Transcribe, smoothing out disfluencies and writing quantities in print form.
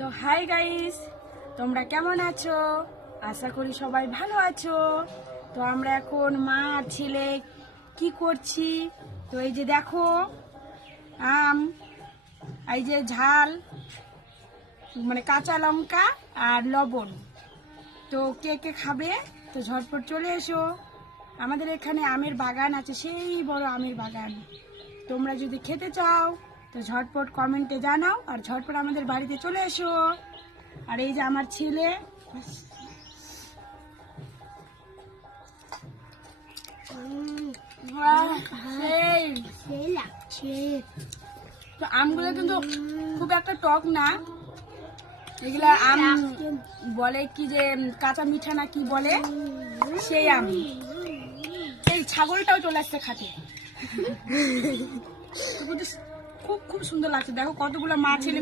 তো hi guys, তোমরা কেমন আছো? আশা করি সবাই ভালো আছো। তো আমরা এখন মা আর ছেলে কি করছি, তো এই যে দেখো আম, এই যে ঝাল মানে কাঁচা লঙ্কা আর লবণ। তো কে কে খাবে তো ঝটপট চলে এসো। আমাদের এখানে আমের বাগান আছে, সেই বড় আমের বাগান। তোমরা যদি খেতে চাও তো ঝটপট কমেন্টে জানাও আর ঝটপট আমাদের বাড়িতে চলে এসো। আর এই যে আমার ছেলে, তো আমগুলো কিন্তু খুব একটা টক না, এগুলা আম বলে কি যে কাঁচা মিঠা না কি বলে, সেই আম। এই ছাগলটাও চলে আসছে খাতে। খুব খুব সুন্দর লাগছে, দেখো কতগুলো মা ছেলে